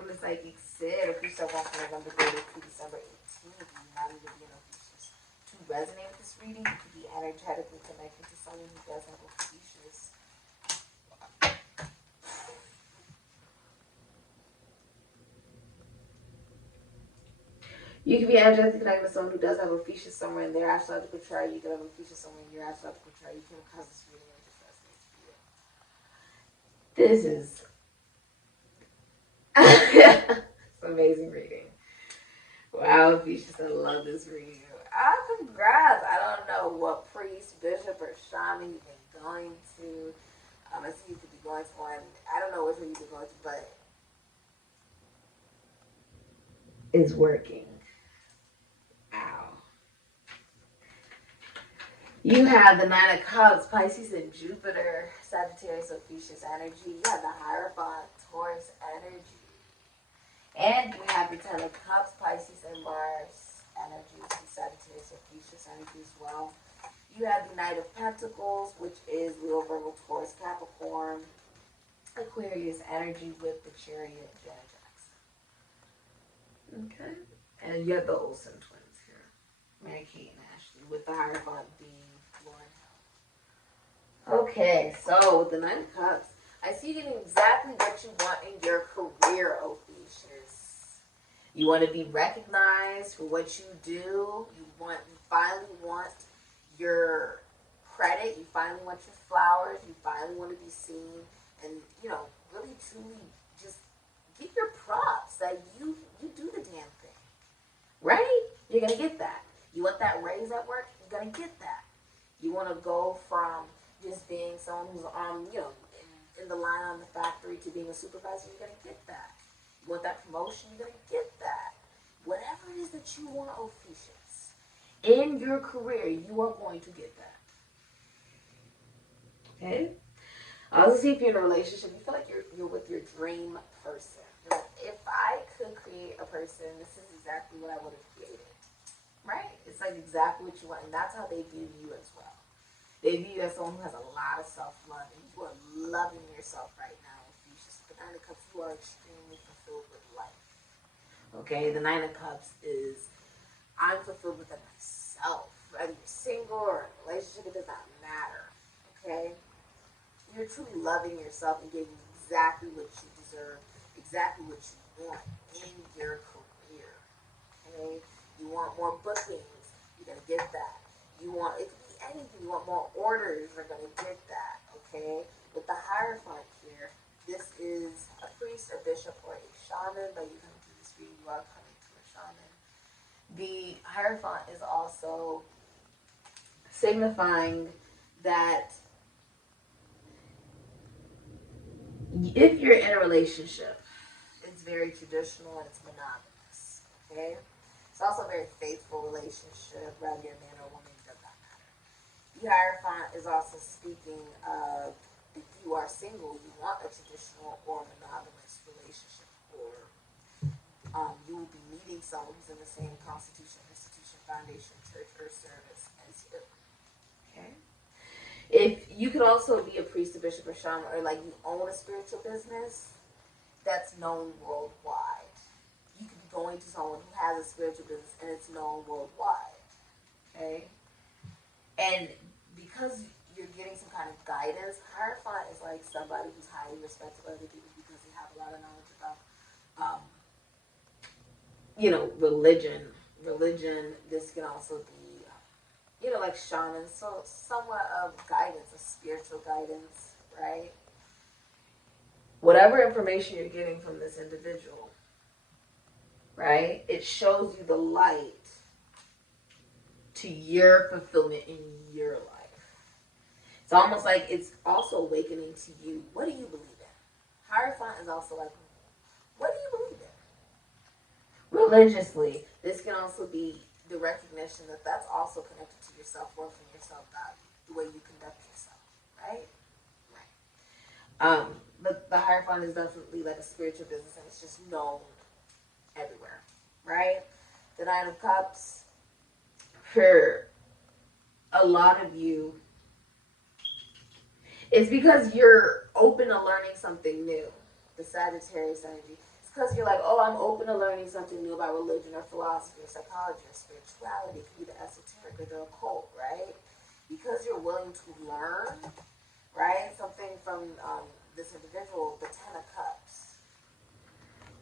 welcome to Sikiksyd. Ophiuchus on from November 30th to December 18th. You do not need to be an Ophiuchus to resonate with this reading. You could be energetically connected to someone who does have Ophiuchus. You can be energetically connected to someone who does have Ophiuchus somewhere in their astrological chart. You can have Ophiuchus somewhere in your astrological chart. You came across this reading and it just resonates for you. This is it's an amazing reading. Wow, Ophiuchus, I love this reading. Congrats. I don't know what priest, bishop, or shaman you've been going to. I see you could be going to one. I don't know which one you've been going to, but it's working. Ow. You have the Nine of Cups, Pisces and Jupiter, Sagittarius, Ophiuchus energy. You have the Hierophant, Taurus energy. And we have the Ten of Cups, Pisces and Mars energy, Sagittarius, Ophiuchus energy as well. You have the Knight of Pentacles, which is Leo, Virgo, Taurus, Capricorn, Aquarius energy with the Chariot, Janet Jackson. Okay. And you have the Olsen twins here, Mary Kate and Ashley, with the Hierophant being Lauren Hill. Okay, so with the Nine of Cups, I see you getting exactly what you want in your career, Ophiuchus. You want to be recognized for what you do. You finally want your credit. You finally want your flowers. You finally want to be seen, and really truly just get your props that you do the damn thing, right? You're gonna get that. You want that raise at work? You're gonna get that. You want to go from just being someone who's in the line on the factory to being a supervisor, you're going to get that. You want that promotion, you're going to get that. Whatever it is that you want, Ophiuchus, in your career, you are going to get that. Okay? I also see if you're in a relationship, you feel like you're with your dream person. You're like, if I could create a person, this is exactly what I would have created. Right? It's like exactly what you want, and that's how they view you as well. They view you as someone who has a lot of self-love, and you are loving yourself right now. Ophiuchus, the Nine of Cups, you are extremely fulfilled with life. Okay, the Nine of Cups is, I'm fulfilled within myself. Whether you're single or in a relationship, it does not matter. Okay? You're truly loving yourself and getting exactly what you deserve, exactly what you want in your career. Okay? You want more bookings, you're going to get that. You want, it could be anything, you want more orders, you're going to get that, okay? With the Hierophant here, this is a priest, a bishop, or a shaman, but you come to this reading, you are coming to a shaman. The Hierophant is also signifying that if you're in a relationship, it's very traditional and it's monogamous, okay? It's also a very faithful relationship, whether you're a man or a woman, it does not matter. The Hierophant is also speaking of if you are single, you want a traditional or monogamous relationship, or you will be meeting someone who's in the same constitution, institution, foundation, church, or service as you. Okay? If you could also be a priest, a bishop, or shaman, or like you own a spiritual business that's known worldwide. You could be going to someone who has a spiritual business and it's known worldwide. Okay? And because you're getting some kind of guidance, Hierophant is like somebody who's highly respected by other people because they have a lot of knowledge about religion. This can also be like shaman, so somewhat of guidance, a spiritual guidance, right? Whatever information you're getting from this individual, right? It shows you the light to your fulfillment in your life. It's almost like it's also awakening to you. What do you believe in? Hierophant is also like, what do you believe in? Religiously, this can also be the recognition that that's also connected to your self-worth and your self-value, the way you conduct yourself, right? But the Hierophant is definitely like a spiritual business, and it's just known everywhere, right? The Nine of Cups, for a lot of you, it's because you're open to learning something new. The Sagittarius energy. because you're like, oh, I'm open to learning something new about religion or philosophy or psychology or spirituality. It could be the esoteric or the occult, right? Because you're willing to learn, right? Something from this individual, the Ten of Cups,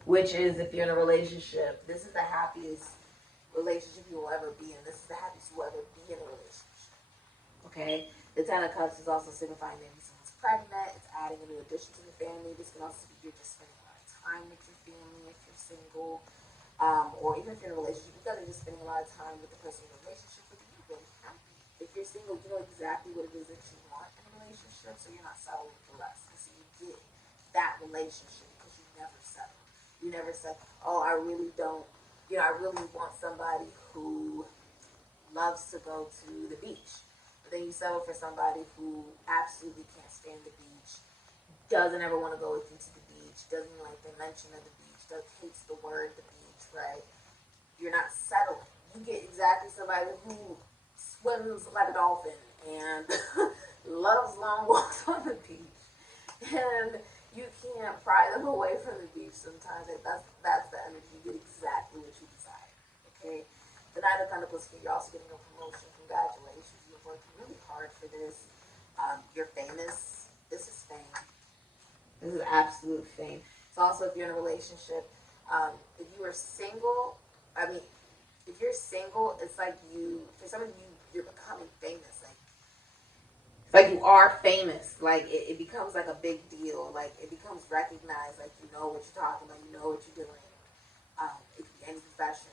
which is, if you're in a relationship, this is the happiest relationship you will ever be in. This is the happiest you will ever be in a relationship. Okay? The Ten of Cups is also signifying maybe someone's pregnant. It's adding a new addition to the family. This can also be you're just spending a lot of time with your family if you're single. Or even if you're in a relationship, you guys are just spending a lot of time with the person in a relationship with you. You're really happy. If you're single, you know exactly what it is that you want in a relationship, so you're not settling for less. So you get that relationship because you never settle. You never say, oh, I really don't, I really want somebody who loves to go to the beach. But then you settle for somebody who absolutely can't stand the beach, doesn't ever want to go with you to the beach, doesn't like the mention of the beach, hates the word the beach, right? You're not settling. You get exactly somebody who swims like a dolphin and loves long walks on the beach. And you can't pry them away from the beach sometimes. That's the energy. You get exactly what you desire. Okay? The Nine of Pentacles, you're also getting a promotion. Congratulations. You're working really hard for this. You're famous. This is fame. This is absolute fame. It's also if you're in a relationship. If you are single, if you're single, it's like for some of you, you're becoming famous. It's like you are famous. Like it becomes like a big deal. Like it becomes recognized. Like you know what you're talking about. You know what you're doing. It could be any profession.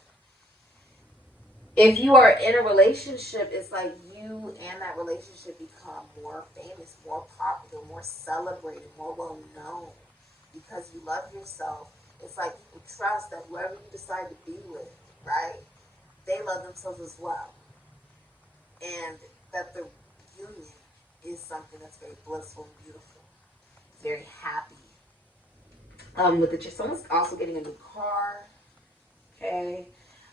If you are in a relationship, it's like you and that relationship become more famous, more popular, more celebrated, more well known because you love yourself. It's like people trust that whoever you decide to be with, right, they love themselves as well. And that the union is something that's very blissful and beautiful. It's very happy. Someone's also getting a new car. Okay.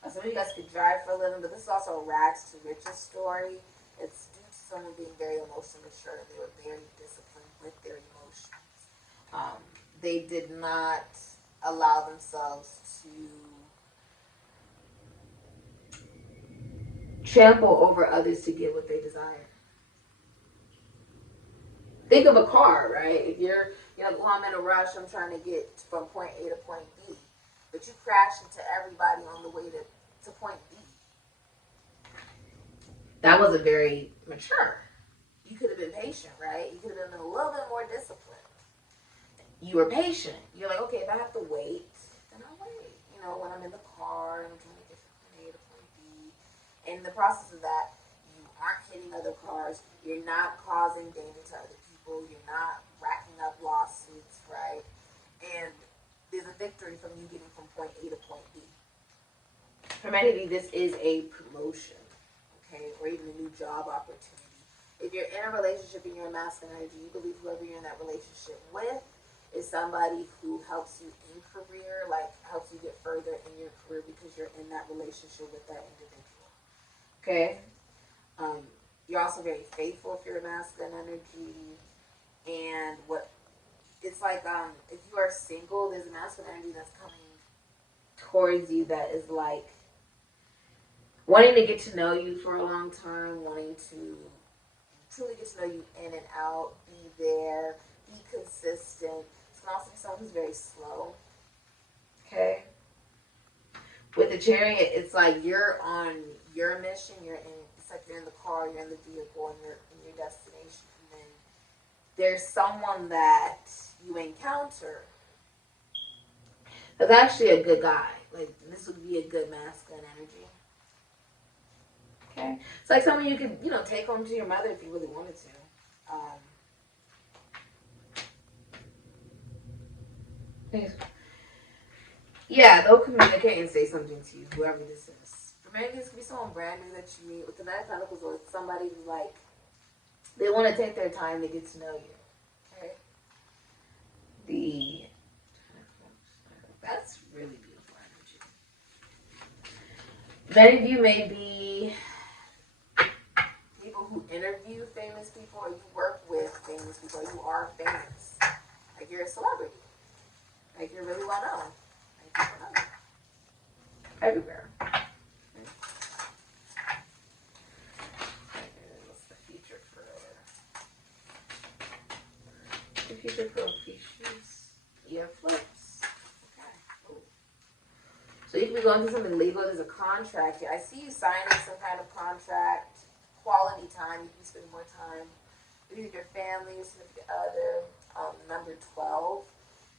Some of you guys could drive for a living, but this is also a rags to riches story. It's due to someone being very emotionally mature. They were very disciplined with their emotions. They did not allow themselves to trample over others to get what they desire. Think of a car, right? If you're, well, I'm in a rush, I'm trying to get from point A to point B, but you crash into everybody on the way to point B. That wasn't very mature. You could have been patient, right? You could have been a little bit more disciplined. You were patient. You're like, okay, if I have to wait, then I'll wait. When I'm in the car and I'm trying to get from point A to point B. And in the process of that, you aren't hitting other cars. You're not causing danger to other people. You're not racking up lawsuits, right? And there's a victory from you getting from point A to point B. For many of you, this is a promotion, okay, or even a new job opportunity. If you're in a relationship and you're in masculine energy, you believe whoever you're in that relationship with is somebody who helps you in career, like helps you get further in your career because you're in that relationship with that individual. Okay? You're also very faithful if you're a masculine energy. And it's like if you are single, there's a masculine energy that's coming towards you that is like wanting to get to know you for a long time, wanting to truly get to know you in and out, be there, be consistent. It's can also be someone who's very slow. Okay? With the Chariot, it's like you're on your mission, it's like you're in the car, you're in the vehicle, and you're in your destination. And then there's someone that you encounter that's actually a good guy. Like, this would be a good masculine energy. Okay? It's like someone you could, take home to your mother if you really wanted to. Yeah, they'll communicate and say something to you, whoever this is. For many, this could be someone brand new that you meet. With the Nine of Pentacles, or somebody who's like, they want to take their time to get to know you. Okay? That's really beautiful energy. Many of you may be people who interview famous people, or you work with famous people, or you are famous. Like you're a celebrity. Like you're really well known. relationship for Ophiuchus. Yeah, flips. Okay. Ooh. So you can be going through something legal. There's a contract here. I see you signing some kind of contract. Quality time. You can spend more time with your family, your significant other. Number 12.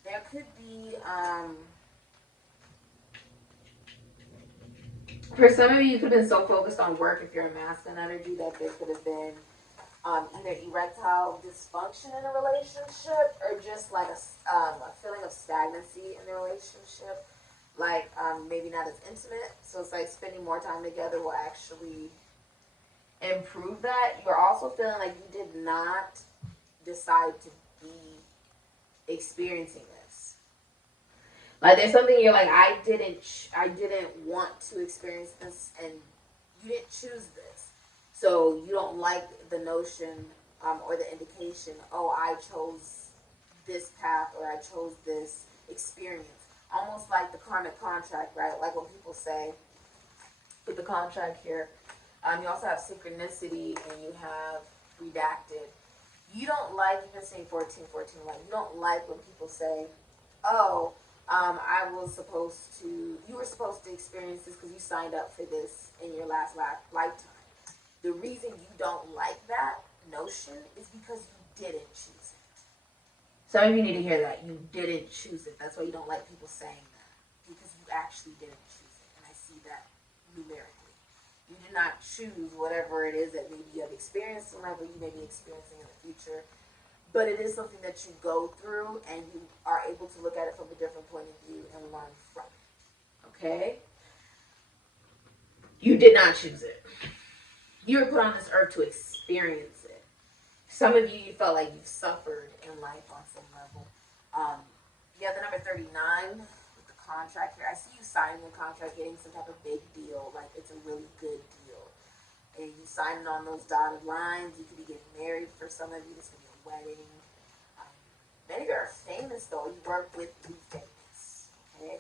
There could be, for some of you, you could have been so focused on work if you're a masculine energy that there could have been either erectile dysfunction in a relationship or just like a feeling of stagnancy in the relationship. Like maybe not as intimate. So it's like spending more time together will actually improve that. You're also feeling like you did not decide to be experiencing this. Like there's something you're like, I didn't want to experience this, and you didn't choose this. So you don't like the notion or the indication, oh, I chose this path or I chose this experience. Almost like the karmic contract, right? Like when people say, with the contract here, you also have synchronicity and you have redacted. You don't like, you've been saying 14, like, you don't like when people say, oh, you were supposed to experience this because you signed up for this in your last lifetime. The reason you don't like that notion is because you didn't choose it. Some of you need to hear that. You didn't choose it. That's why you don't like people saying that. Because you actually didn't choose it. And I see that numerically. You did not choose whatever it is that maybe you have experienced or whatever you may be experiencing in the future. But it is something that you go through and you are able to look at it from a different point of view and learn from it. Okay? You did not choose it. You were put on this earth to experience it. Some of you felt like you've suffered in life on some level. You have the number 39 with the contract here. I see you signing the contract, getting some type of big deal, like it's a really good deal. And you signing on those dotted lines. You could be getting married for some of you. This could be a wedding. Many of you are famous though. You work with the famous. Okay?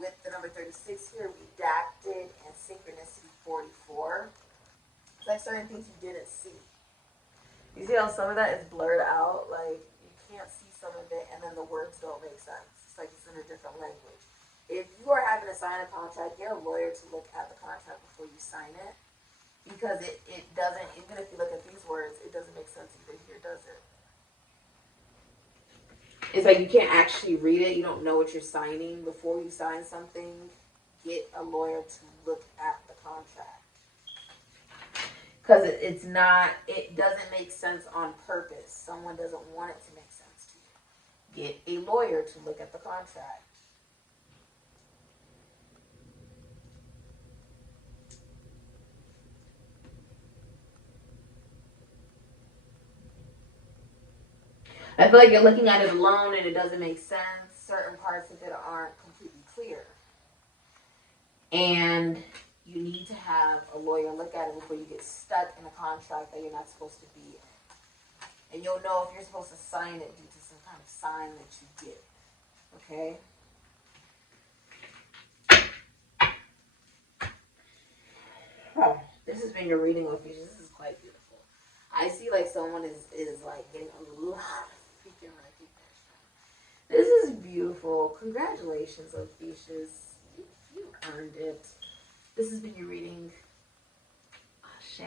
With the number 36 here, redacted, and synchronicity 44. It's like certain things you didn't see. You see how some of that is blurred out? Like, you can't see some of it, and then the words don't make sense. It's like it's in a different language. If you are having to sign a contract, get a lawyer to look at the contract before you sign it. Because it doesn't, even if you look at these words, it doesn't make sense either here, does it? It's like you can't actually read it. You don't know what you're signing. Before you sign something, get a lawyer to look at the contract. Because it doesn't make sense on purpose. Someone doesn't want it to make sense to you. Get a lawyer to look at the contract. I feel like you're looking at it alone and it doesn't make sense. Certain parts of it aren't completely clear. And you need to have a lawyer look at it before you get stuck in a contract that you're not supposed to be in. And you'll know if you're supposed to sign it due to some kind of sign that you get. Okay? Oh, this has been your reading, Ophiuchus. This is quite beautiful. I see like someone is like getting a lot of freaking recognition. This is beautiful. Congratulations, Ophiuchus. You earned it. This has been your reading. Ashe.